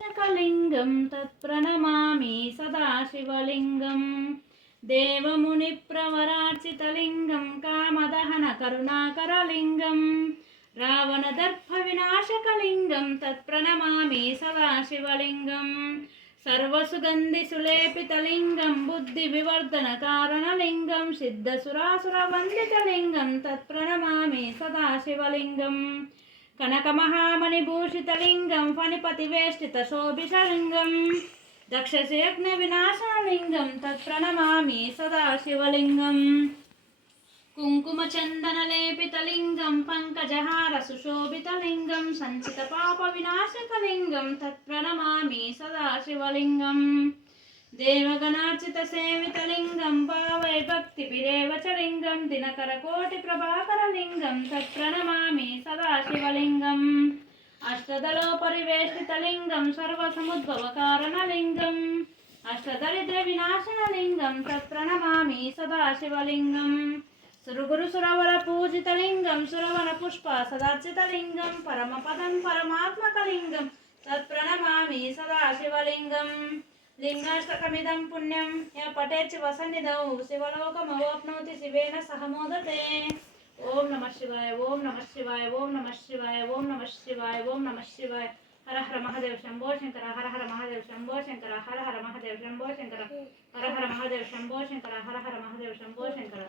कलिंगं तत्प्रणमामि सदाशिवलिंगं देवमुनिप्रवरार्चितलिंगं कामदहनकरुणाकरलिंगं रावणदर्पविनाशकलिंगं तत्प्रणमामि सदाशिवलिंगं सर्वसुगन्धिसुलेपितलिंगं बुद्धिविवर्धनकारणलिंगं सिद्धसुरासुरवन्दितलिंगं तत्प्रणमामि सदाशिवलिंगं कनकमहामणिभूषितलिंगं फणिपतिवेष्टितशोभितलिंगं दक्षयज्ञविनाशनलिंगं तत्प्रणमामि सदाशिवलिंगं कुङ्कुमचन्दनलेपितलिंगं पङ्कजहारसुशोभितलिंगं सञ्चितपापविनाशकलिंगं तत्प्रणमामि सदाशिवलिंगं देवगणार्चितसेवितलिंगं भावै भक्तिभिरेव च लिंगं दिनकरकोटिप्रभाकरलिंगं तत्प्रणमामि सदाशिवलिंगम् अष्टदलोपरिवेष्टितलिंगं सर्वसमुद्भवकारणलिंगम् अष्टदरिद्रविनाशनलिंगं तत्प्रणमामि सदाशिवलिंगं सुरगुरुसुरवरपूजितलिंगं सुरवनपुष्पसदार्चितलिंगं परमपदं परमात्मकलिंगं तत्प्रणमामि सदाशिवलिंगं लिंगाष्टकमिदं पुण्यं यः पठेत् शिवसन्निधौ शिवलोकमवाप्नोति शिवेन सह मोदते। ओम नमः शिवाय, ओम नमः शिवाय, ओम नमः शिवाय, ओम नमः शिवाय, ओम नमः शिवाय। हर हर महादेव शंभो शंकर, हर हर महादेव शंभो शंकर, हर हर महादेव शंभो शंकर, हर हर महादेव शंभो शंकर, हर हर महादेव शंभो शंकर।